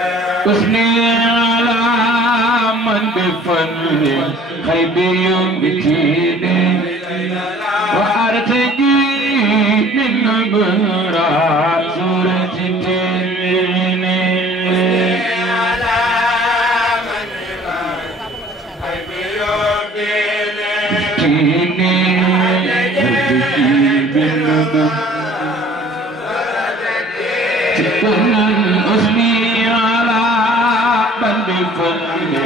أثني على من بفضل خيب يمتيني وأرتجي من البراء سورة تنيني على من بفضل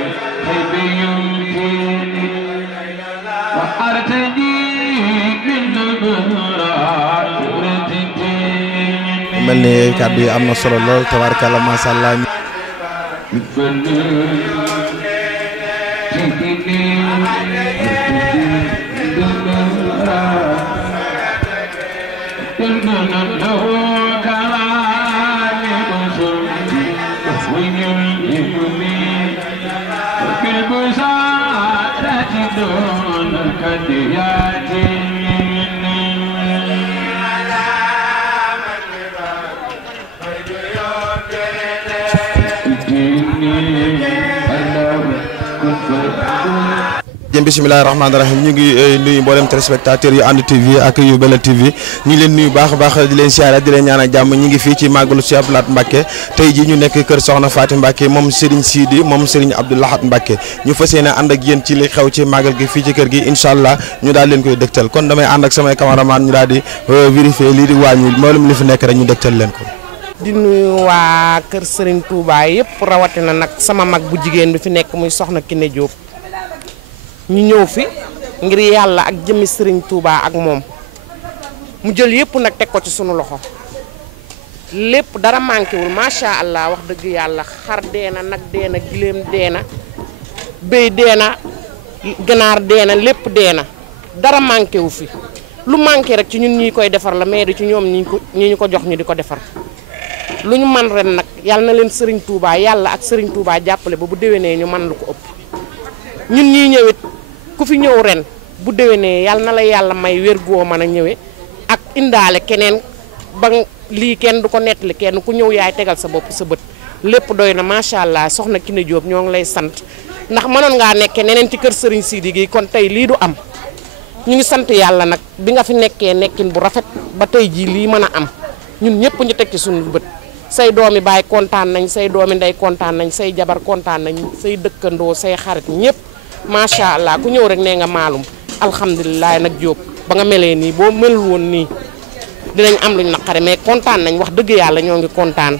خيب يمتيني mel ni kàddu yi am na solo lool tabaarkalla macha allah. jëm bismillaahi rahmaani rahiim ñu ngi nuyu mboolem téléspectateurs yu ànd TV ak yu Belel TV ñu ngi leen nuyu baax a baax di leen siyaare di leen ñaanal jàmm ñu ngi fii ci màggalu Cheikh Abdou Lahad Mbacke tey jii ñu nekk kër soxna Faty Mbacke moom serigne Sidi moom serigne Abdou Lahad Mbacke ñu fas yéene ànd ak yéen ci li xew ci màggal gi fii ci kër gi incha allah ñu daal leen koy dëgtal kon damay ànd ak samay cameraman ñu daal di vérifier lii di wàññi mboolem li fi nekk rek ñu dëgtal leen ko. di nuyu waa kër Serigne Touba yëpp rawatina nag sama mag bu jigéen bi fi nekk muy soxna Kiné Diop ñu ñëw fi ngir yàlla ak jëmmi Serigne Touba ak moom mu jël yëpp nag teg ko ci sunu loxo lépp dara manqué wul macha allah wax dëgg yàlla xar deena nag deena gileem deena béy deena ganaar deena lépp deena dara manqué wu fi lu manqué rek ci ñun ñi koy defar la mais du ci ñoom ñi ñu ko jox ñu di ko defar lu ñu man ren nag yàlla na leen Serigne Touba yàlla ak Serigne Touba jàppale ba bu déwénee ñu man lu ko ëpp ñun ñii ñëwit ku fi ñëw ren bu déwénee yàlla na la yàlla may wér goo mën a ñëwee ak indaale keneen ba lii kenn du ko nettali kenn ku ñëw yaay tegal sa bopp sa bët lépp doy na macha allah soxna Kiné Diop ñoo ngi lay sant ndax mënoon ngaa nekkee neneen ci kër Serigne Sidi gi kon tey lii du am ñu ngi sant yàlla nag bi nga fi nekkee nekkin bu rafet ba tey jii lii mën a am ñun ñëpp ñu teg ci suñu bët say doomi baay kontaan nañ say doomi ndey kontaan nañ say jabar kontaan nañ say dëkkandoo say xarit ñëpp macha allah ku ñëw rek nee nga maalum alhamdulilah nag Diop ba nga melee nii boo melul woon nii dinañ am luñ naqare mais kontaan nañ wax dëgg yàlla ñoo ngi kontaan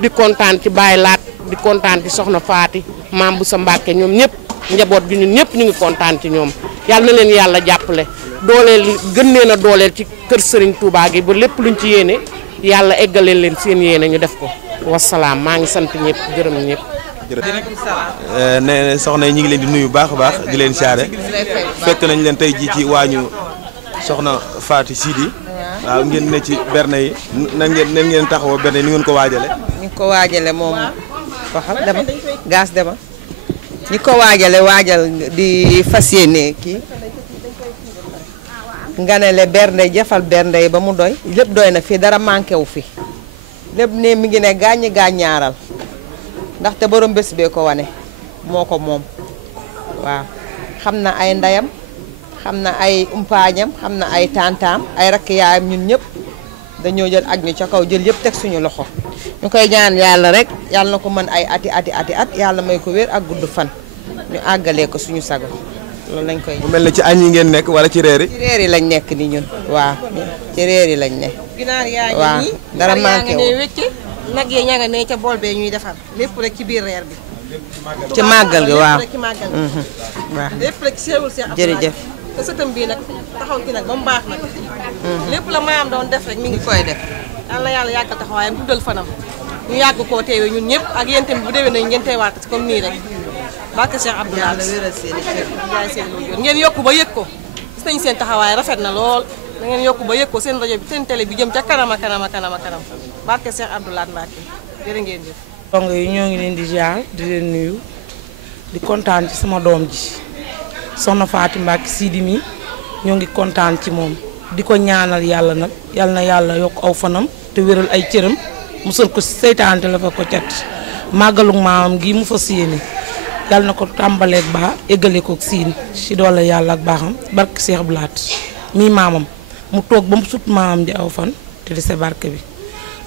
di kontaan ci Baye Laat di kontaan ci soxna Faty maam bu sa Mbacke ñoom ñëpp njaboot gi ñun ñëpp ñu ngi kontaan ci ñoom yàlla na leen yàlla jàppale dooleel gën leen a dooleel ci kër Serigne Touba gi ba lépp luñ ci yéene yàlla eggaleel leen seen yéene ñu def ko wasalaam maa ngi sant ñëpp gërëm ñëpp. ne soxna yi ñu ngi leen di nuyu baax a baax di leen siyaare fekk nañ leen tey jii ci waañu soxna Faty Sidi waaw ngeen ne ci berne yi nan ngeen taxawoo berne yi ni ngeen ko waajale ñu ko waajale moom waxal dama gaas dama ñi ko waajal di fas yéene kii nganale bernde jafal bernde yi ba mu doy lépp doy na fii dara manqué wu fi lépp ne mi ngi ne gàññaaral ndaxte borom bés bee ko wane moo ko moom waaw xam na ay ndeyam xam na ay umpaañam xam na ay tantaam ay rakk yaayam ñun ñëpp dañoo jël ak ñu ca kaw jël yëpp teg suñu loxo ñu koy ñaan yàlla rek yàlla na ko mën ay ati yàlla may ko wér ak gudd fan ñu àggalee ko suñu sago loolu lañ koy. mu mel ne ci añ yi ngeen nekk wala ci reer yi. ci reer yi lañ nekk ni ñun waaw ci reer yi lañ ne. ginaar yaa ngi waaw nii dara manqué wu wecc nag yee ña nga ne ca bool bee ñuy defar lépp rek ci biir reer bi. ci màggal gi waaw lépp rek ci màggal gi. waaw lépp rek seewul Cheikh Abdou jërëjëf. te sëtam bii nag taxaw ci nag ba mu baax nag. lépp la maam doon def rek mi ngi koy def. yàlla yàggal taxawaayam guddal fanam ñu yàgg koo teewee ñun ñëpp ak yéen tamit bu déwee nañu ngeen teewaat comme nii rek. barke Cheikh Abdou Lahad ngeen yokku ba yëg ko gis nañu seen taxawaay rafet na lool da ngeen yokku ba yëg ko seen rajo bi seen télé bi jëm ca kanam a kanam barke Cheikh Abdou Lahad Mbacke jërë ngeen jëf. donc yi ñoo ngi leen di ziar di leen nuyu di kontaan ci sama doom ji soxna Faty Mbacke Sidi mi ñoo ngi kontaan ci moom di ko ñaanal yàlla nag yàlla na yàlla yokk aw fanam te wéral ay cëram musal ko seytaante la fa ko cat màggalu maamam gi mu fas yéene yàlla na ko tàmbaleeg baa eggale ko siin si doole yàlla ak baaxam barke Seex Abdou Lahad mii maamam mu toog ba mu sut maamam di aw fan te di sa barke bi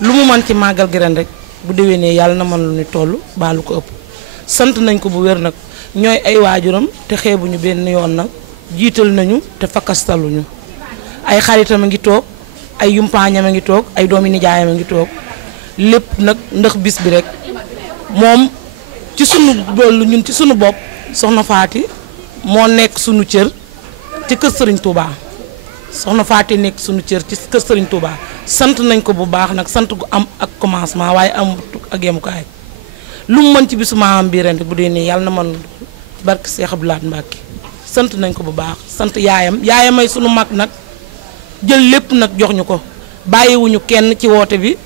lu mu man ci màggal gi ren rek bu déwénee yàlla na man lu ni toll baa lu ko ëpp sant nañ ko bu wér nag ñooy ay waajuram te xeebuñu benn yoon nag jiital nañu te fakkastaluñu ay xaritam a ngi toog ay yumpaañam a ngi toog ay doomi nijaayam a ngi toog lépp nag ndax bis bi rek moom ci sunu loolu ñun ci sunu bopp soxna Faty moo nekk sunu cër ci kër Serigne Touba soxna Faty nekk sunu cër ci kër Serigne Touba sant nañ ko bu baax nag sant gu am ak commencement waaye am ak yemukaay lu mu mën ci bisu maamam bii ren bu dee nii yàlla na man barke Seex Abdou Lahad Mbacke sant nañ ko bu baax sant yaayam ay sunu mag nag jël lépp nag jox ñu ko bàyyiwuñu kenn ci woote bi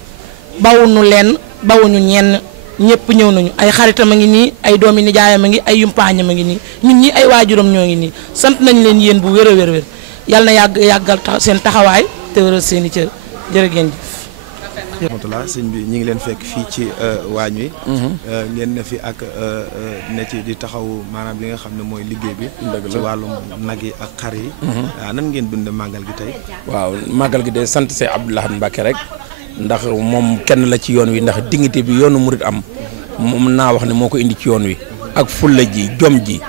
bawuñu lenn bawuñu ñenn ñëpp ñëw nañu ay xaritam a ngi nii ay doomi nijaayam a ngi ay yumpaañam a ngi nii ñun ñi ay waajuram ñoo ngi nii sant nañ leen yéen bu wér a wér yàlla na yàggal seen taxawaay te wéral seen i cër jërë ngeen jëf. rahmatullah sëñ bi ñu ngi leen fekk fii ci waañ wi ngeen ne fi ak ne ci di taxaw maanaam li nga xam ne mooy liggéey bi ci wàllum nag yi ak xar yi waaw nan ngeen dunde màggal gi tey waaw màggal gi de sant see Abdou Lahad Mbacke rek ndax moom kenn la ci yoon wi ndax dignité bi yoonu murit am moom naa wax ne moo ko indi ci yoon wi ak fulla ji jom ji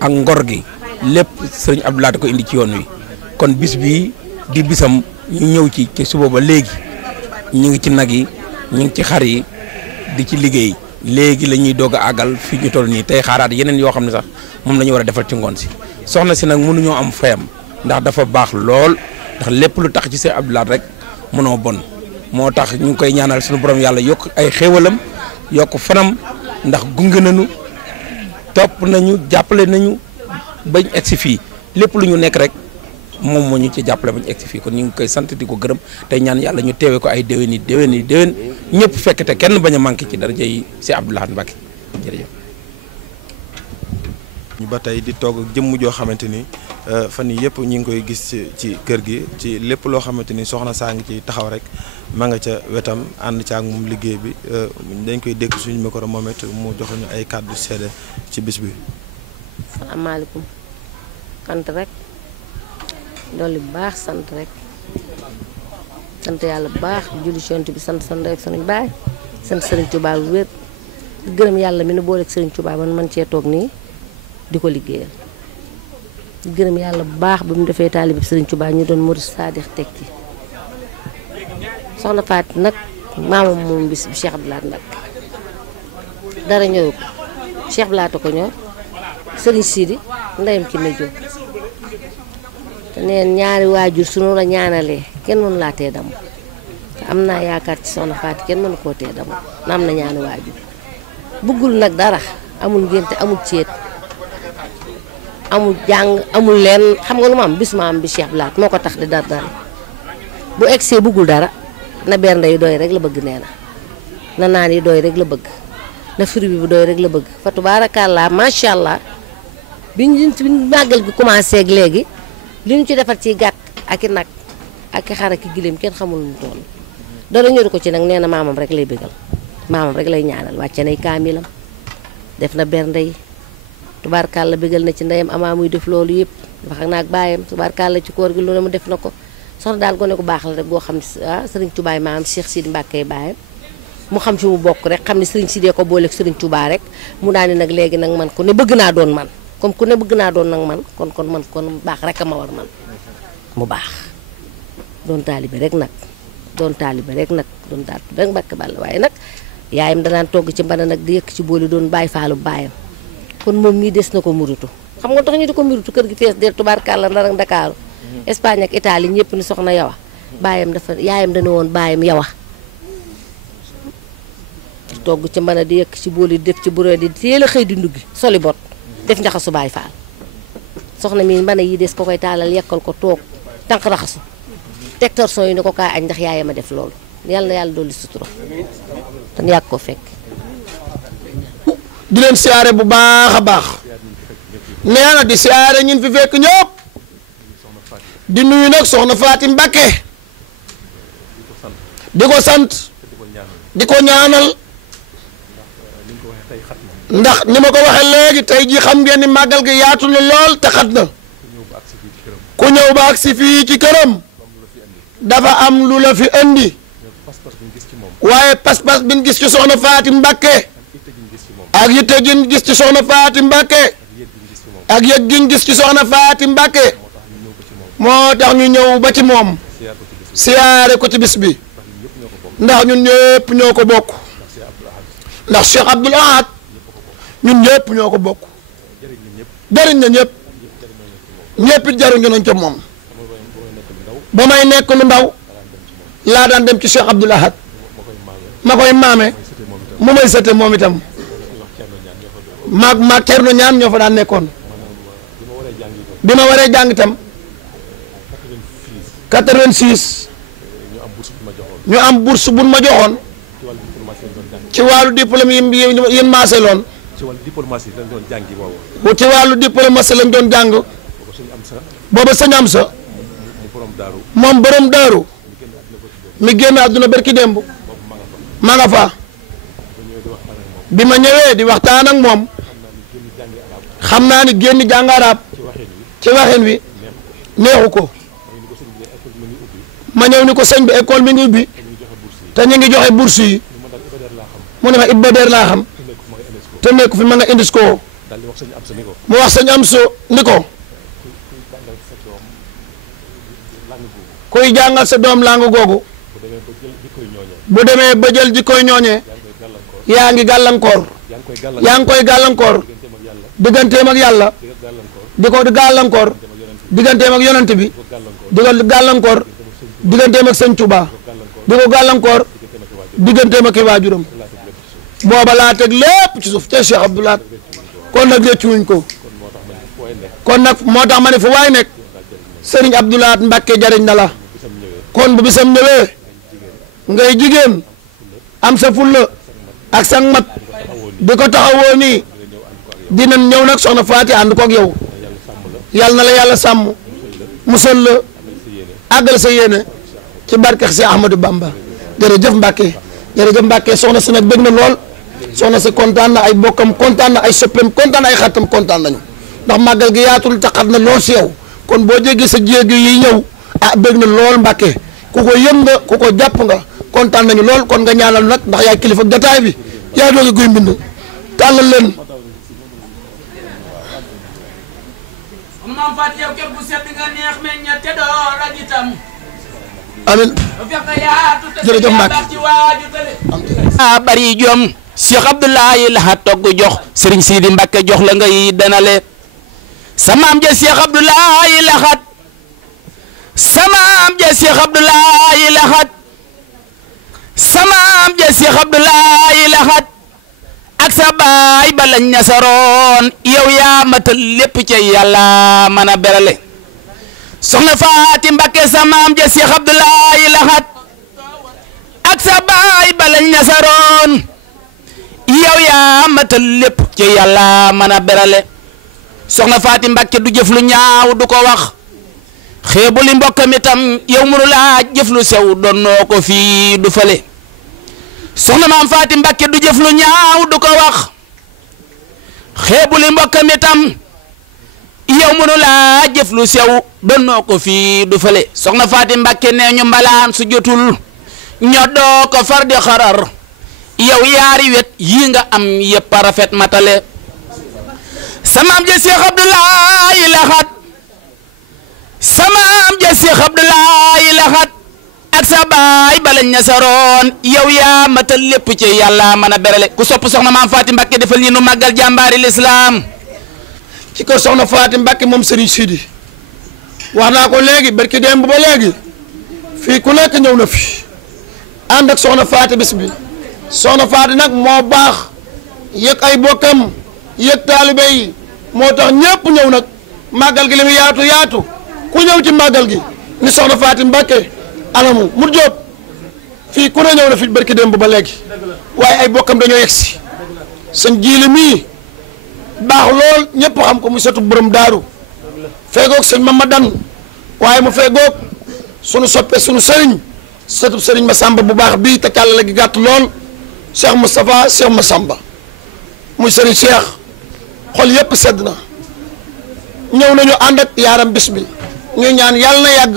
ak ngor gi lépp sëriñ Abdou Lahad ko indi ci yoon wi kon bis bi di bisam ñu ñëw ci suba ba léegi ñu ngi ci nag yi ñu ngi ci xar yi di ci liggéey léegi la ñuy doog a àggal fii ñu toll nii tey xaaraat yeneen yoo xam ne sax moom la ñu war a defal ci ngoon si soxna si nag mënuñoo am fayam ndax dafa baax lool ndax lépp lu tax ci Seex Abdou Lahad rek mënoo bon moo tax ñu ngi koy ñaanal suñu borom yàlla yokk ay xéewalam yokk fanam ndax gunge nañu topp nañu jàppale nañu bañ egsi fii lépp lu ñu nekk rek moom moo ñu ci jàppale bañ egsi fii kon ñu ngi koy sant di ko gërëm tey ñaan yàlla ñu teewe ko ay déwén yi ñëpp fekk te kenn bañ a manqué ci daraja yi Seex Abdou Lahad Mbacke jërëjëf. ñu ba tey di toog ak jëmm joo xamante ni fan yii yëpp ñu ngi koy gis ci kër gi ci lépp loo xamante ni soxna saa ngi ci taxaw rek ma nga ca wetam ànd ca ak moom liggéey bi dañ koy dégg suñu micro moom it mu jox ñu ay kàddu seede ci bis bi. salaamaaleykum sant rek dolli bu baax sant rek sant yàlla bu baax julli ci Yonent bi sant rek suñu baay sant Serigne Touba bu wér di gërëm yàlla mi nu booleeg Serigne Touba man cee toog nii di ko liggéeyal di gërëm yàlla bu baax bi mu defee taalibe Serigne Touba ñu doon murid saadix teg ci soxna Faty nag maamam moom bis bi Cheikh Abdou Lahad Mbacke dara ñëw ko Cheikh Abdou Lahad ko ñor Serigne Sidi ndeyam ki ne jóg te neen ñaari waajur sunu la ñaanalee kenn mënu laa tee damm te am naa yaakaar ci soxna Faty kenn mënu koo tee damm na am na ñaari waajur bëggul nag dara amul ngénte amul ceet amul jàng amul leen xam nga lu ma am bis ma am bi Cheikh Abdou Lahad moo ko tax di dara bu egsee bëggul dara na bernde yi doy rek la bëgg nee na naan yi doy rek la bëgg na fruit bi doy rek la bëgg fa tubaarakàllaa macha allah bi ñu màggal gi commencé ak léegi li ñu ci defar ci gàtt ak i nag ak i xar ak i gileem kenn xamul nu mu toll dara ñëru ko ci nag nee na maamam rek lay bëggal maamam rek lay ñaanal wàcce nay kaamilam def na bernde yi tubaarkàlla bëggal na ci ndeyam amaa muy def loolu yëpp wax ak naag baayam tubaarkàlla ci koor gi lu ne mu def na ko soxna daal gone ko baax la rek goo xam ne Serigne Touba maam Cheikh Sidi Mbacke baayam mu xam fi mu bokk rek xam ne Serigne Sidi ko booleeg Serigne Touba rek mu daal ni nag léegi nag man ku ne bëgg naa doon man comme ku ne bëgg naa doon nag man kon baax rek a ma war man mu baax doon taalibe rek nag doon taalibe rek Mbacke Balla waaye nag yaayam danaan togg ci mbana nag di yëkk ci booli doon bàyyi faalu baayam kon moom mii des na ko murutu xam nga tax ñu di ko murutu kër gi fees del tubaarkàlla Ndar ak Dakaaru Espagne ak Italie ñëpp ni soxna yawa yaayam dana woon baayam yawa togg ci mbana di yëkk ci booli def ci buroo di teel a xëy di nduggi soli bot def njaxasu baay faal soxna mi mbana yi des ko koy taalal yekkal ko toog tànk raxasu teg torson yi ne ko kaa añ ndax yaayam a def loolu yàlla na yàlla dolli sutura te yàgg ko fekk di leen siyaare bu baax a baax nee na di siyaare ñun fi fekk ñëpp di nuyu nag soxna Faty Mbacke di ko sant di ko ñaanal ndax ni ma ko waxee léegi tey ji xam ngeen ni màggal gi yaatu na lool te xat na ku ñëw ba agsi fii ci këram dafa am lu la fi indi waaye pas-pas bi ñu gis ci soxna Faty Mbacke ak yitte gi ñu gis ci soxna Faty Mbacke ak yëg gi ñu gis ci soxna Faty Mbacke moo tax ñu ñëw ba ci moom siyaare ko ci bis bi ndax ñun ñëpp ñoo ko bokk ndax Cheikh Abdoul Ahad ñun ñëpp ñoo ko bokk jëriñ na ñëpp ñëpp it jëriñu nañ ca moom ba may nekk lu ndaw laa daan dem ci Cheikh Abdoul Ahad ma koy maame mu may sëte moom itam maag Cerno ñaan ñoo fa daan nekkoon bi ma waree jàng itam 86 ñu am bourse buñ ma joxoon ci wàllu diplôme yi maase loon ci wàllu diplomatie lañ doon jàngi boobu ci wàllu diplomatie lañ doon jàng booba sëñ am sa moom borom daaru mi génn àdduna barki démb ma nga fa bi ma ñëwee di waxtaan ak moom xam naa ni génn jàng arab ci waxin wi neexu ko ma ñëw ni ko sëñ bi école mi ngi ubbi te ñu ngi joxe bourse yi mu ne ma Ibader laa xam te nekk fi ma nga indis ko mu wax sëñ am so ni ko kuy jàngal sa doom làng googu bu demee ba jël jikkoy ñooñee yaa ngi gàllankoor yaa ngi koy gàllankoor digganteem ak yàlla di ko gàllankoor digganteem ak yonent bi di ko gàllankoor digganteem ak sëñ Tuubaa di ko gàllankoor digganteem ak i waajuram booba laa teg lépp ci suuf te Cheikh Abdoul Ahad kon nag réccuwuñ ko kon nag moo tax ma ne fu waay nekk sëriñ Abdoul Ahad Mbacke jariñ na la kon bu bisam ñëwee ngay jigéen am sa fulla ak sa mat di ko taxawoo nii dinañ ñëw nag soxna Faty ànd koog yow yàlla na la yàlla sàmm musal la àggal sa yéene ci barke si Ahmadou Bamba jërëjëf Mbacke jërëjëf Mbacke soxna si nag bëgg na lool soxna si kontaan na ay bokkam kontaan na ay soppeem kontaan na ay xaritam kontaan nañu ndax màggal gi yaatul taxat na lool si yow kon boo jéggee sa jéegi yi ñëw ah bëgg na lool Mbacke ku ko yëm nga ku ko jàpp nga kontaan nañu lool kon nga ñaanal nag ndax yaay kilifa gataay bi yaa doogi guy mbind tàllal leen Maam Faty yow képp bu sedd nga neex meñña te doo rag itam amiin jërëjëf Mbacke bari jom Cheikh Abdoulaye Lahad togg jox Serigne Sidi Mbacke jox la ngay danale samaam ja Cheikh Abdoulaye Lahad samaam ja Cheikh Abdoulaye Lahad samaam ja Cheikh Abdoulaye Lahad ak sa baay ba lañ ñasaroon yow yaa matal lépp ca yàlla mën a berale soxna Faty Mbacke samaam ja Cheikh Abdoulaye Lahad ak sa baay ba lañ ñasaroon yow yaa matal lépp ca yàlla mën a berale soxna Faty Mbacke du jëf lu ñaaw du ko wax xeebu li mbokkam itam yow mënu laa jëf lu sew doon noo ko fii du fale soxna maam Faty Mbacke du jëf lu ñaaw du ko wax xeebu li mbokkam itam yow mënu laa jëf lu sew doon noo ko fii du fale soxna Faty Mbacke nee ñu mbalaan su jotul ñoo doo ko far di xarar yow yaari wet yi nga am yëpp a rafet matale samaam ja Cheikh Abdoulaye Lahad samaam ja Cheikh Abdoulaye Lahad ak sa baay bala ñasaroon yow yaa matal lépp ci yàlla mën a berale ku sopp soxna maam Faty Mbacke defal ni nu màggal jàmbaari lislaam ci kër soxna Faty Mbacke moom Serigne Sidi wax naa ko léegi barki démb ba léegi fii ku nekk ñëw na fi ànd ak soxna Faty bis bi soxna Faty nag moo baax yëg ay bokkam yëg taalibe yi moo tax ñëpp ñëw nag màggal gi li mu yaatu yaatu ku ñëw ci màggal gi ni soxna Faty Mbacke anamu mu jóob fii ku ne ñëw na fi barki démb ba léegi waaye ay bokkam dañoo yegsi sëñ jiili mii baax lool ñëpp xam ko mu setu borom daaru feegoog sëñ Mamadan waaye mu feegoog sunu soppe sunu sëriñ setub sëriñ Massamba bu baax bii te càllale gi gàtt lool Cheikh Moustapha Cheikh Massamba muy sëriñ Cheikh xol yëpp sedd na ñëw nañu ànd ak yaaram bis bi ñuy ñaan yàlla na yàgg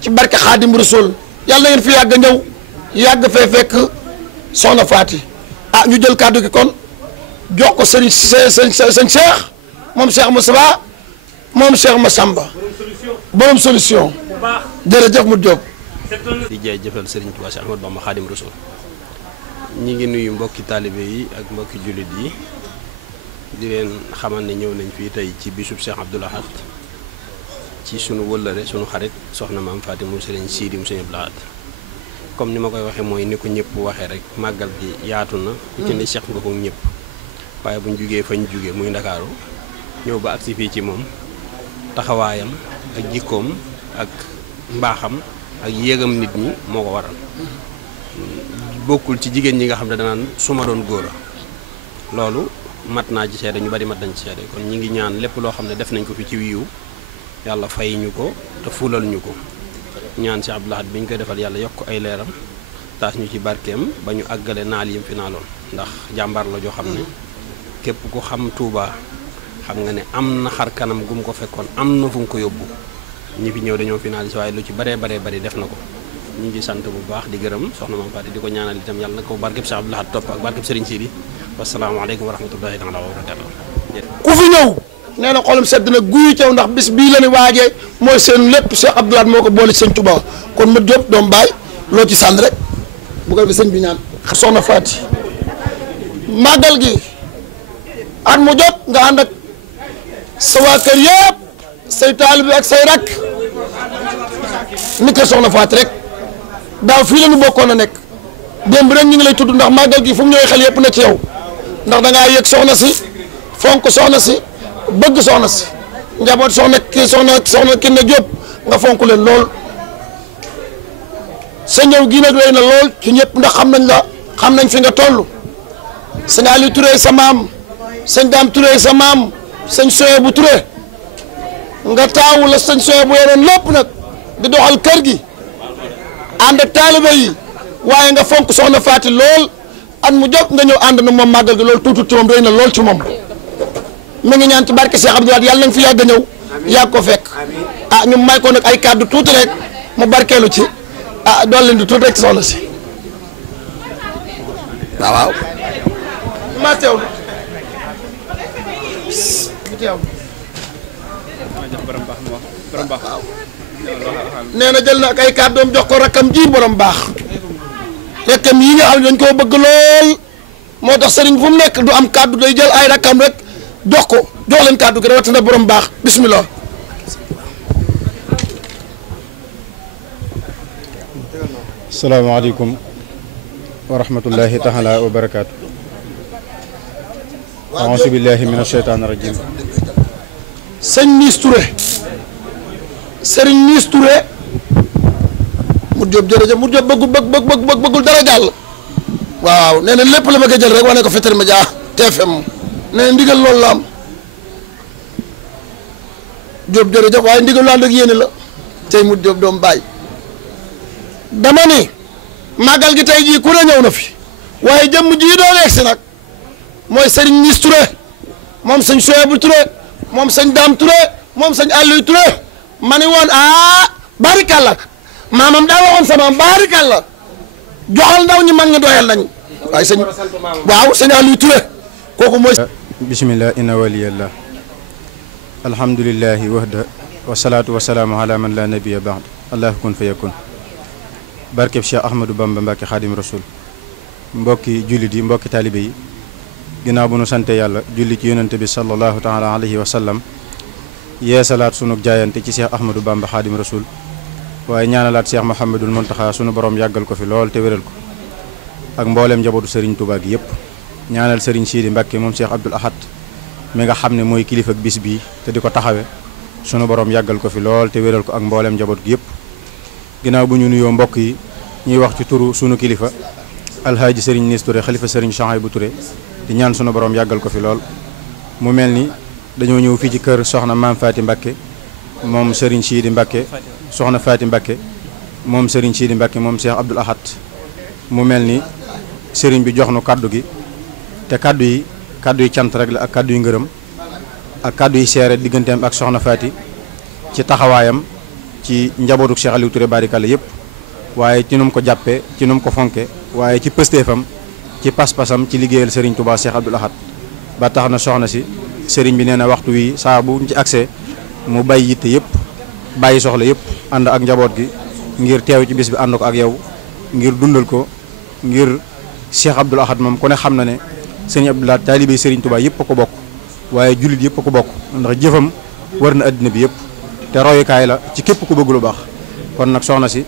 ci barke Xaadim Rasul yàlla na ngeen fi yàgg ñëw yàgg fee fekk soxna Faty ah ñu jël kàddu gi kon jox ko sëriñ sëñ Cheikh moom Cheikh Moussa moom Cheikh Massamba borom solution jërëjëf mu Diop. di jaay jëfal Serigne Touba Cheikh Ahmadou Bamba Khadim Rasoul ñi ngi nuyu mbokki taalibe yi ak mbokki jullit yi di leen xamal ne ñëw nañ fii tey ci bisub Cheikh Abdou Lahad ci sunu wëllëre sunu xarit soxna maam Faty mu Serigne Sidi mu Serigne Abdou Lahad comme ni ma koy waxee mooy ni ko ñëpp waxee rek màggal gi yaatu na ku ci ne Cheikh nga ko ñëpp waaye buñ jugee fañ jugee muy Ndakaaru ñëw ba agsi fii ci moom taxawaayam ak jikkoom ak mbaaxam ak yéegam nit ñi moo ko waral bokkul ci jigéen ñi nga xam ne danaan su ma doon góor a loolu mat naa ci seede ñu bari mat nañ ci seede kon ñi ngi ñaan lépp loo xam ne def nañ ko fi ci wiiw yàlla fay ñu ko te fulal ñu ko ñaan si Abdou Lahad bi ñu koy defal yàlla yokk ay leeram taas ñu ci barkeem ba ñu àggale naal yim fi naaloon ndax jàmbaar la joo xam ne képp ku xam Touba xam nga ne am na xar kanam gum ko fekkoon am na fu mu ko yóbbu ñi fi ñëw dañoo finalisé waaye lu ci bari def na ko ñu ngi sant bu baax di gërëm soxna Mame Faty di ko ñaanal itam yàlla na ko barkeb Cheikh Abdou Lahad topp ak barkeb Serigne Sidi wasalaamaaleykum wa rahmatullahi taala wa barakatuh ku fi ñëw nee na xolam sedd na guyu caw ndax bis bii la ni waajee mooy seen lépp Cheikh Abdou Lahad moo ko boole ci sëñ Touba kon ma Diop doom baay loo ci sànni rek bu ko defee sëñ bi ñaan soxna Faty màggal gi at mu jot nga ànd ak sa waa kër yëpp say taalibe ak say rakk ni ko soxna Faty rek daaw fii la ñu bokkoon a nekk démb rek ñu ngi lay tudd ndax màggal gi fu mu ñëwee xel yëpp na ci yow ndax da ngaa yëg soxna si fonk soxna si bëgg soxna si njaboot soxna Kiné Diop nga fonk leen lool sa ñëw gi nag rëy na lool ci ñëpp ndax xam nañ la xam nañ fi nga toll sëñ Aliou Touré sa maam sëñ Dame Touré sa maam sëñ Soye bu Touré nga taawu la sëñ Soye bu yoroon lépp nag di doxal kër gi ànd ak taalibe yi waaye nga fonk soxna Faty lool at mu jot nga ñëw ànd na moom màggal gi loolu tuutut ci moom rëy na lool ci moom mi ngi ñaan ci barke Cheikh Abdou Lahad yàlla nañ fi yàgg a ñëw yàgg ko fekk ah ñu may ko nag ay kàddu tuuti rek mu barkeelu ci ah doon leen di tuuti rek soxna si waaw maa teewlu nee na jël na ak ay kàddoom jox ko rakkam ji borom baax rakkam yi nga xam ne dañ koo bëgg lool moo tax sëriñ fu mu nekk du am kàddu day jël ay rakkam rek jox ko jox leen kàddu gi rawatina borom baax bismillah. salaamaaleykum wa rahmatullahi taala wa barakaatu. auzu billahi min asheytaani rajim. sëñ Niis Touré sëriñ Niis Touré mu Jóob jërëjëf mu Jóob bëggul dara jàll waaw nee na lépp la bëgg a jël rek wane ko Futurs Médias TFM nee na ndigal loolu la am Jóob jërëjëf waaye ndigal lu ànd ak yéene la tey mu Jóob doom bàyyi dama ni màggal gi tey jii ku ne ñëw na fi waaye jëmm jii doon egsi nag mooy sëriñ Niis Touré moom sëñ Soyebu Touré moom sëñ Dame Touré moom sëñ Aliou Touré ma ni woon barikalla maamam daa waxoon sama barikalla joxal ndaw ñi mag ñi doyal nañ waaye sëñ waaw sëñ Aliou Touré kooku mooy bismillah inna waliyallah alhamdulillahi wahda wasalaatu wasalaamu ala man la nabiya baad allah kun fa yakun barkeb Cheikh Ahmadou Bamba Mbacke Khadim Rasoul mbokki jullit yi mbokki taalibe yi ginnaaw bu nu sante yàlla julli ci yonente bi sallallahu taala alayhi wa sallam yeesalaat sunu jaayante ci Cheikh Ahmadou Bamba Khadim Rasoul waaye ñaanalaat Cheikh Mouhamadul Mountakha sunu borom yàggal ko fi lool te wéral ko ak mbooleem njabootu Serigne Touba gi yëpp ñaanal Serigne Sidi Mbacke moom Cheikh Abdoul Ahad mi nga xam ne mooy kilifa ak bis bii te di ko taxawe sunu borom yàggal ko fi lool te wéral ko ak mbooleem njaboot gi yëpp ginnaaw bu ñu nuyoo mbokk yi ñuy wax ci turu sunu kilifa alhaaji Serigne Niis Touré xalifa Serigne Chouhaïbou Touré di ñaan sunu borom yàggal ko fi lool mu mel ni dañoo ñëw fii ci kër soxna Mame Faty Mbacke moom Serigne Sidi Mbacke soxna Faty Mbacke moom Serigne Sidi Mbacke moom Cheikh Abdoul Ahad mu mel ni Serigne bi jox nu kaddu gi te kaddu yi kàddu yi cant rek la ak kàddu yu ngërëm ak kàddu yi seere digganteem ak soxna Faty ci taxawaayam ci njabootu Cheikh Aliou Touré barikalla yëpp waaye ci nu mu ko jàppee ci nu mu ko fonke waaye ci pëstéefam ci pas-pasam ci liggéeyal Serigne Touba Cheikh Abdoul Ahad ba tax na soxna si Serigne bi nee na waxtu wi saa bu ci accès mu bàyyi yitte yëpp bàyyi soxla yëpp ànd ak njaboot gi ngir teew ci bis bi ànd ko ak yow ngir dundal ko ngir Cheikh Abdoul Ahad moom ku ne xam na ne Serigne Abdoul Ahad taalibe Serigne Touba yëpp a ko bokk waaye jullit yëpp a ko bokk ndax jëfam war na àddina bi yëpp te royukaay la ci képp ku bëgg lu baax kon nag soxna si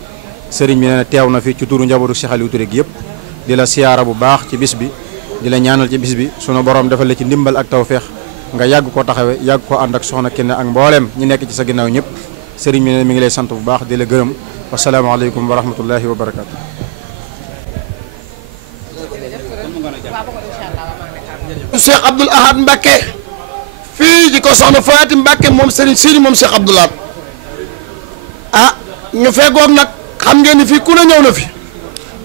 Serigne bi nee na teew na fi ci turu njabootu Cheikh Aliou Touré gi yëpp di la siyaara bu baax ci bis bi di la ñaanal ci bis bi sunu borom defal la ci ndimbal ak tawféex nga yàgg koo taxawe yàgg koo ànd ak soxna Kine ak mboolem ñi nekk ci sa ginnaaw ñëpp Serigne bi nee na mi ngi lay sant bu baax di la gërëm wasalaamaaleykum wa rahmatullahi wa barakaatu. Cheikh Abdoul Ahad Mbacke fii ji ko soxna Faty Mbacke moom Serigne Sidi moom Cheikh Abdoul Ahad ah ñu feggoog nag xam ngeen ni fii ku ne ñëw na fi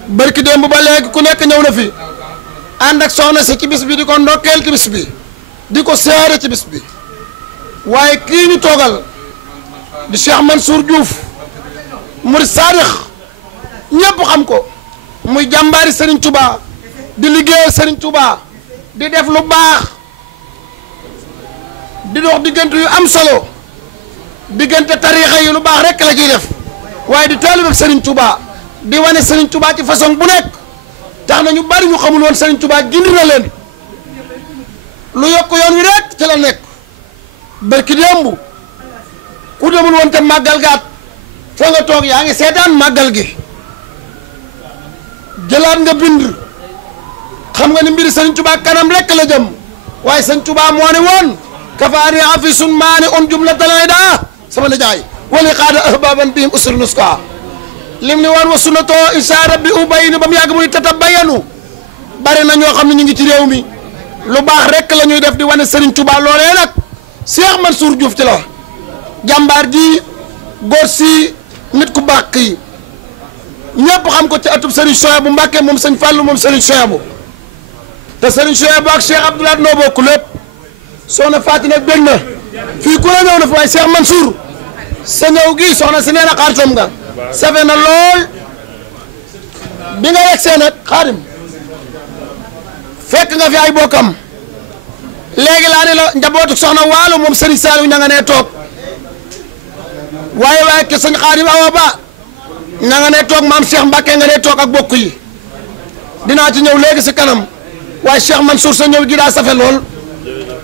barki démb ba léegi ku nekk ñëw na fi ànd ak soxna si ci bis bi di ko ndokkeel ci bis bi di ko siyaare ci bis bi waaye kii ñu toogal di Cheikh Mansour Diouf murid saadix ñëpp xam ko muy jàmbaari Serigne Touba di liggéeyal Serigne Touba di def lu baax di dox diggante yu am solo diggante tariixa yi lu baax rek la ciy def waaye di taalibe Serigne Touba di wane Serigne Touba ci façon bu nekk tax na ñu bari ñu xamul woon Serigne Touba gindi na leen lu yokk yoon wi rek ci la nekk barki démb ku demul woon te màggal gaat fa nga toog yaa ngi seetaan màggal gi jëlaat nga bind xam nga ni mbiri Serigne Touba kanam rek la jëm waaye Serigne Touba moo ne woon kafaani afisun maani on jumlatal ida sama nijaay wali qaada ahbaban bihim usri nuska lim ni woon wa sunnato insha rabbi ubayni ba mu yàgg muy tatabayanu bari na ñoo xam ne ñu ngi ci réew mi lu baax rek la ñuy def di wane Serigne Touba loolee nag Cheikh Mansour Diouf ci la jàmbaar ji góor si nit ku baax kii ñëpp xam ko ci atub Serigne Souhaïbou Mbacke moom Serigne Fallou moom Serigne Souhaïbou te Serigne Souhaïbou ak Cheikh Abdoul Ahad noo bokk lépp soxna Faty nag bég na fii ku la ñëw na fi waaye Cheikh Mansour sa ñëw gi soxna si nee na xaaritam nga safe na lool bi nga yegsee nag xaadim fekk nga fi ay bokkam léegi laa ne la njabootu soxna waalo moom Serigne Saliou ña nga nee toog waaye ke sëñ xaadim awa ba ña nga nee toog maam Cheikh Mbacke nga nee toog ak bokk yi dinaa ci ñëw léegi si kanam waaye Cheikh Mansour sa ñëw gi daa safe lool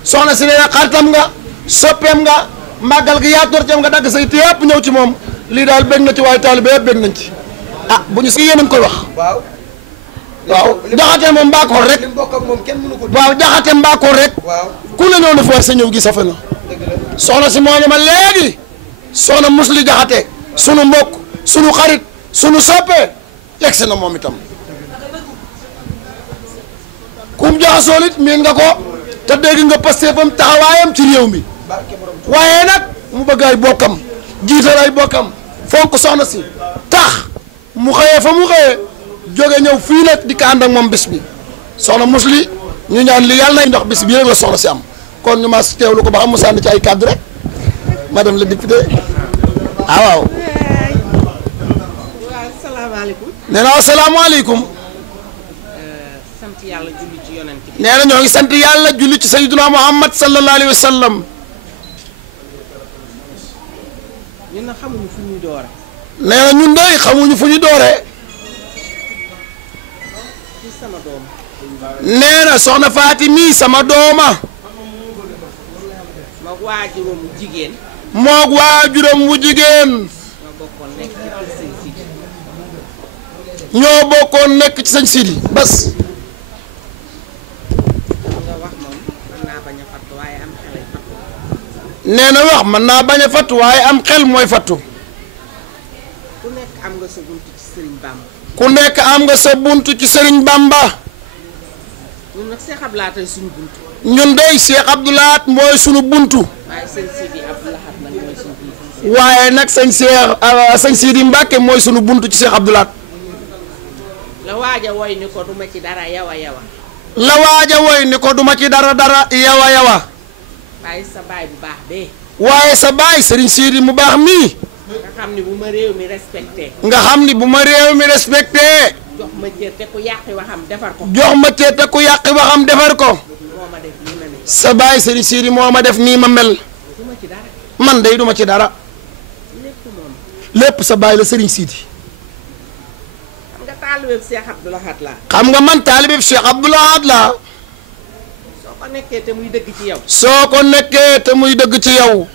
soxna si nee na xaritam nga soppeem nga màggal gi yaa torteem nga dagg say yëpp ñëw ci moom lii daal bég na ci waaye taalibe yëpp bég nañ ci ah bu ñu si yéen a ngi koy wax waaw jaxate moom mbaakoor rek waaw jaxate mbaakoor rek ku la ñëw na fa sa ñëw gi safe na soxna si moo ne ma léegi soxna musli jaxate sunu mbokk sunu xarit sunu soppe yegsi na moom itam kum jaxasoo it miin nga ko te dégg nga pasteefam taxawaayam ci réew mi waaye nag mu bëgg ay bokkam jiital ay bokkam fonk soxna si tax mu xëyee fa mu xëyee jóge ñëw fii nag di ko ànd ak moom bis bi soxna musli ñu ñaan li yàlla na ndax bis bi rek la soxna si am kon ñu ma teewlu ko ba xam mu sànni ci ay kàddu rek madame la député waaw salaamaaleykum nee na asalaamaaleykum sant yàlla julli ci yonent bi nee na ñoo ngi sant yàlla julli ci sayyiduna Muhammad sallallahu alayhi wa sallam ñun na xamuñu fu ñuy doore nee na ñun day xamuñu fu ñu dooree ci sama doom nee na soxna Faty mii sama dooma moog waajuram wu jigéen moog waajuram wu jigéen ñoo bokkoon nekk ci sëñ Sidi ñoo bokkoon nekk ci sëñ Sidi bas nga wax moom mën naa bañ a fattu waaye am xelay fattu nee na wax mën naa bañ a fattu waaye am xel mooy fattu ku nekk am nga sa buntu ci sëriñ Bamba ku nekk am nga sa buntu ci sëriñ Bamba ñun nag Cheikh Abdoul Ahad suñu buntu ñun day Cheikh Abdoul Ahad mooy sunu buntu waaye sëñ Sidi Abdoul Ahad nag mooy suñu buntu waaye nag sëñ Sidi Mbacke mooy sunu buntu ci Cheikh Abdoul Ahad la waaja woy ni ko duma ci dara yawa yawa la waaja woy ni ko duma ci dara yawa yawa. waaye sa baay bu baax bee. waaye sa baay Serigne Sidi mu baax mii. nga xam ni bu ma réew mi respecté. nga xam ni bu ma réew mi respecté. jox ma cër te ku yàqi waxam defar ko. jox ma cër te ku yàqi waxam defar ko. moo ma def nii ma mel. sa baay Serigne Sidi moo ma def nii ma mel. duma ci dara. man day duma ci dara. lépp moom. lépp sa baay la Serigne Sidi. xam nga taalibeeb Cheikh Abdou Lahad laa. xam nga man taalibeeb Cheikh Abdou Lahad laa. soo ko nekkee te muy dëgg ci yow. soo ko nekkee te muy dëgg ci yow.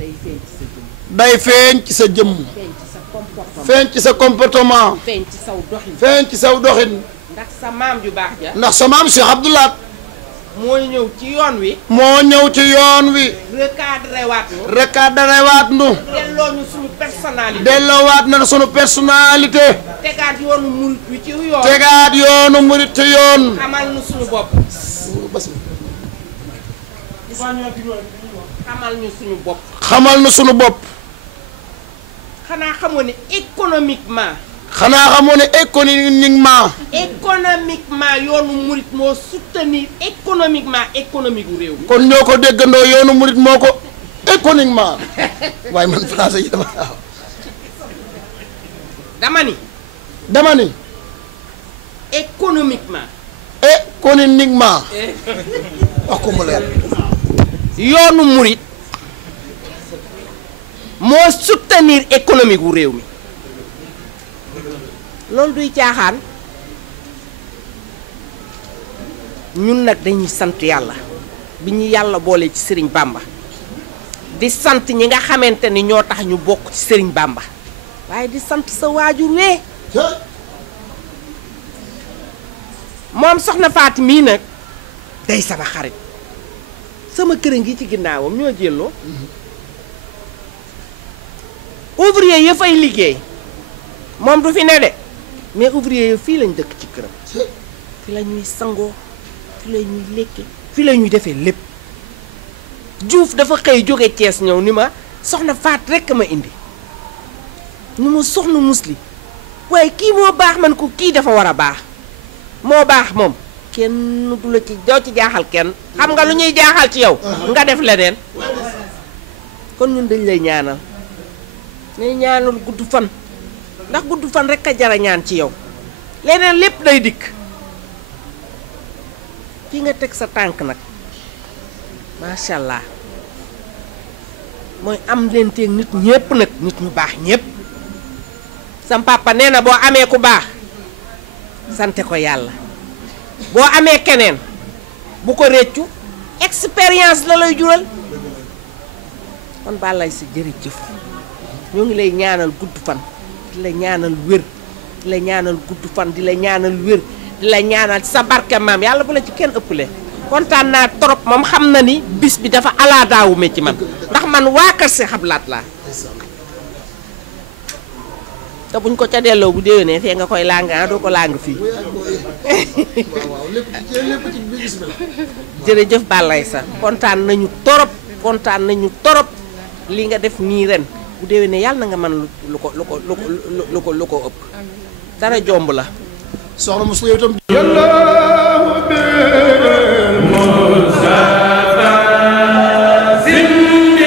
day feeñ ci sa jëmm. day feeñ ci sa jëmm. feeñ ci sa comportement. feeñ ci sa comportement. feeñ ci saw doxin. feeñ ci saw doxin. ndax sa maam ju baax ja. ndax sa maam Cheikh Abdou Lahad. moo ñëw ci yoon wi. moo ñëw ci yoon wi. recadré waat nu. recadré waat nu. delloo ñu suñu personnalité. delloo waat na suñu personnalité. tegaat yoonu murit wi ci yoon. tegaat yoonu murit ci yoon. xamal nu suñu bopp. xamal ñu suñu bopp. xamal nu suñu bopp. xanaa xamoo ne économiquement. xanaa xamoo ne économiquement. économiquement yoonu murit moo soutenir économiquement économique gu réew mi. kon ñoo ko déggandoo yoonu murit moo ko économiquement. waaye man français yi dama waaw. dama ni. dama ni. économiquement. économiquement. wax ko mu leer. yoonu murit moo soutenir économique gu réew mi. loolu duy caaxaan. ñun nag dañuy sant yàlla bi ñu yàlla boole ci Serigne Bamba di sant ñi nga xamante ni ñoo tax ñu bokk ci Serigne Bamba waaye di sant sa waajur wee moom soxna Faty mii nag day sama xarit sama kër ngi ci ginnaawam ñoo jëlloo ouvrier ya fay liggéey moom du fi ne de mais ouvrier ya fii lañ dëkk ci këram fi la ñuy sangoo fi la ñuy lekke fi la ñuy defee lépp Diouf dafa xëy jóge Thiès ñëw ni ma soxna Faty rekk ma indi ni ma soxna musli waaye kii moo baax man ko kii dafa war a baax moo baax moom kenn du la ci doo ci jaaxal kenn xam nga lu ñuy jaaxal ci yow nga def leneen kon ñun dañ lay ñaanal ngay ñaanal gudd fan ndax gudd fan rekk a jara ñaan ci yow leneen lépp day dikk fi nga teg sa tànk nag macha allah mooy am leen teeg nit ñépp nag nit ñu baax ñépp sam papa nee na boo amee ku baax sante ko yàlla boo amee keneen bu ko réccu expérience la lay jural kon balay si jërëjëf ñoo ngi lay ñaanal gudd fan di la ñaanal wér di la ñaanal gudd fan di la ñaanal wér di la ñaanal sa barke maam yàlla bu la ci kenn ëppale kontaan naa trop moom xam na ni bis bi dafa alaa daawume ci man ndax man waa kër Cheikh Abdou Lahad laa te buñ ko ca delloo bu déwénee fee nga koy làng doo ko làng fii jërëjëf balay sa kontaan nañu torop li nga def nii ren bu déwénee yàlla na nga mën lu ko ëpp dara jomb la soxna mos yow itam Zindi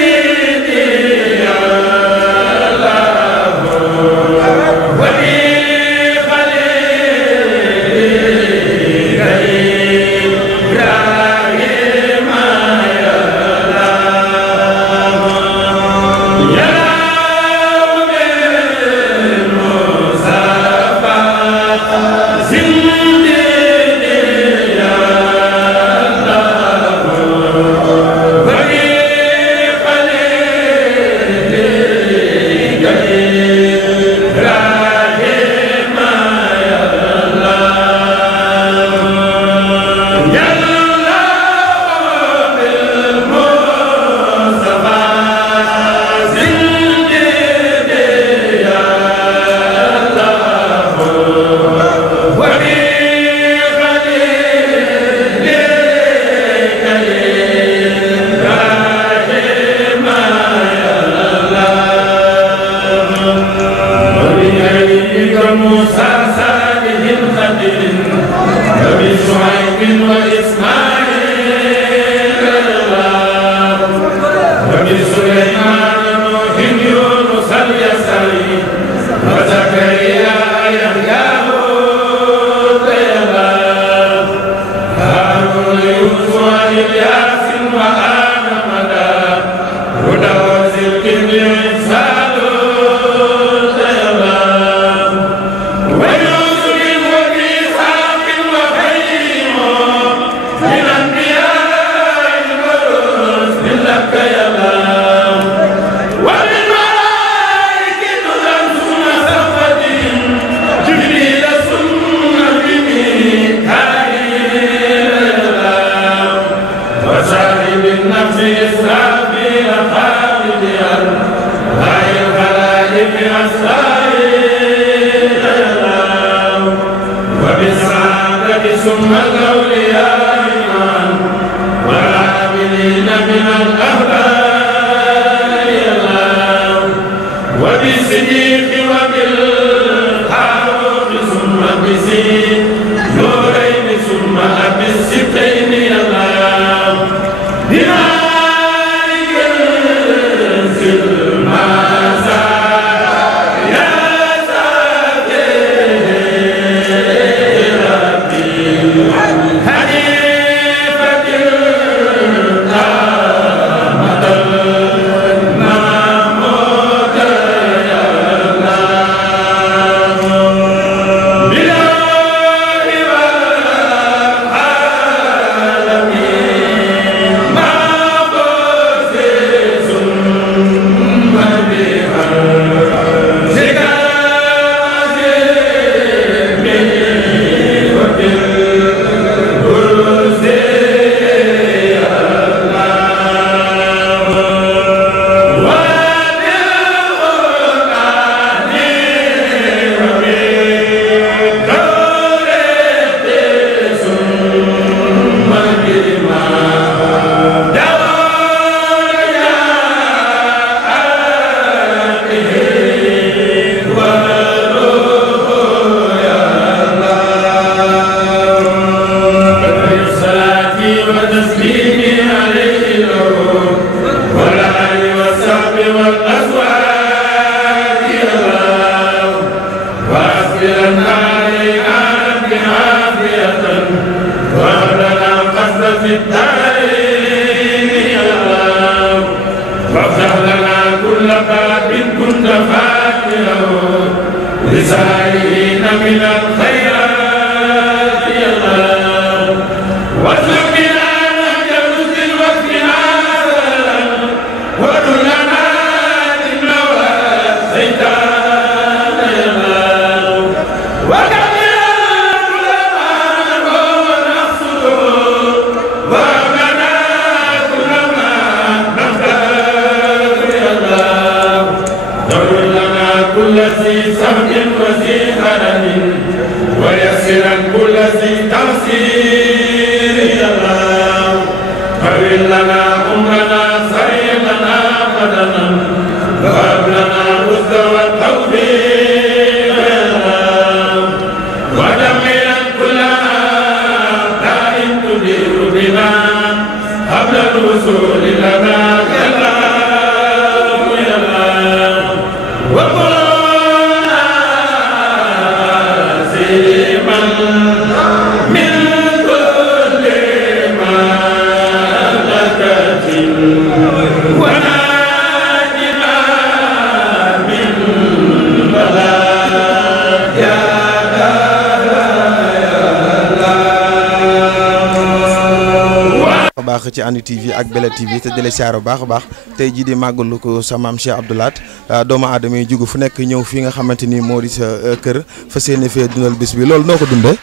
ci Andi TV ak Bella TV te dele siyaaro baax a baax tey jii di màggalu ko sa maam Cheikh Abdou Lahad doomu aadama yi jógu fu nekk ñëw fii nga xamante ni moo di sa kër fas yéene fee dundal bis bi loolu noo ko dundee.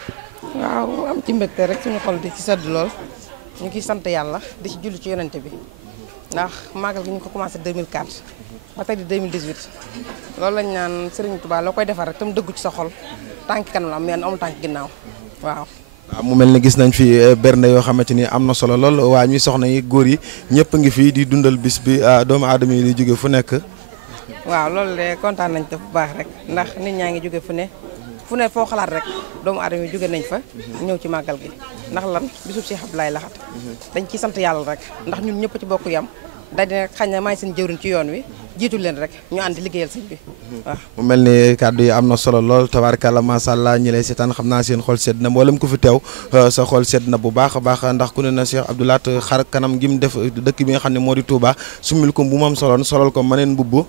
waaw am ci mbégte rek suñu xol di ci sedd lool ñu ngi sant yàlla di ci julli ci yonente bi ndax màggal gi ñu ko commencé 2004 ba tey di 2018 loolu lañ naan Serigne Touba loo koy defar rek tam dëggu ci sa xol tànk kanam la am mais amul tànk ginnaaw waaw. waaw mu mel ni gis nañ fi bernde yoo xamante ni am na solo lool waa ñuy soxna yi góor yi ñëpp ngi fii di dundal bis bi doomu aadama yi di jóge fu nekk. waaw loolu de kontaan nañ te bu baax rek ndax nit ñaa ngi jóge fu ne foo xalaat rek doomu aadama yi jóge nañ fa ñëw ci màggal gi ndax lan bisub Cheikh Abdoulaye Lahad dañ ciy sant yàlla rek ndax ñun ñëpp ci bokk yam daal di xañ na maay seen jëwriñ ci yoon wi jiitu leen rek ñu ànd liggéeyal sëñ bi waaw. mu mel ni kàddu yi am na solo lool tabaarkalla macha allah ñi lay seetaan xam naa seen xol sedd na mboolem ku fi teew sa xol sedd na bu baax a baax ndax ku ne na Cheikh Abdou Lahad xar kanam gi mu def dëkk bi nga xam ne moo di Touba sumil ko bu mam soloon solal ko maneen mbubb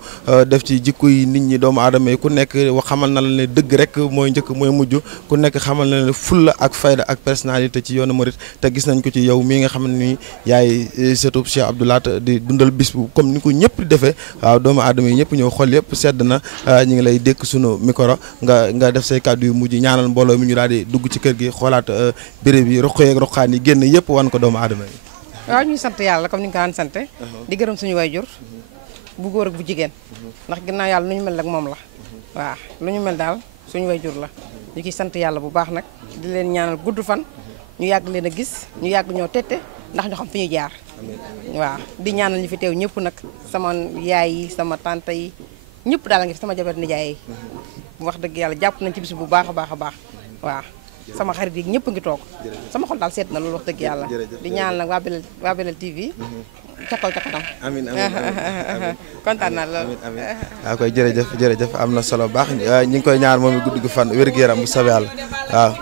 def ci jikko yi nit ñi doomu aadama yi ku nekk xamal na la ne dëgg rek mooy njëkk mooy mujj ku nekk xamal na la ne fulla ak fayda ak personnalité ci yoonu murit te gis nañ ko ci yow mii nga xam ne ni yaay sëtub Cheikh Abdou Lahad di dundal bis bu comme ni ko ñëpp di defee waaw doomu aadama yi ñëpp ñëw xol yëpp sedd na ñu ngi lay dékk sunu micro nga def say kàddu yu mujj ñaanal mbooloo mi ñu daal di dugg ci kër gi xoolaat béréb yi roq yeeg roqaan yi génn yëpp wan ko doomu aadama yi. waaw ñuy sant yàlla comme ni nga ko daan sante di gërëm suñu waajur bu góor ak bu jigéen ndax ginnaaw yàlla nu ñu mel ak moom la waaw lu ñu mel daal suñu waajur la ñu ciy sant yàlla bu baax nag di leen ñaanal gudd fan ñu yàgg leen a gis ñu yàgg ñoo tette ndax ñu xam fi ñu jaar waaw di ñaanal ñu fi teew ñëpp nag sama yaay yi sama tante yi ñëpp daal nga fi sama jabar nijaay yi wax dëgg yàlla jàpp nañ ci bis bu baax a baax a baax waaw sama xarit yi ñëpp ngi toog sama xol daal seet na loolu wax dëgg yàlla di ñaanal nag waa Belel TV ca kaw ca kanam amiin amiin kontaan naa loolu waaw koy jërëjëf am na solo baax ñu ngi koy ñaar moom i guddi gu fan wér-gu-yaram bu soobee yàlla waaw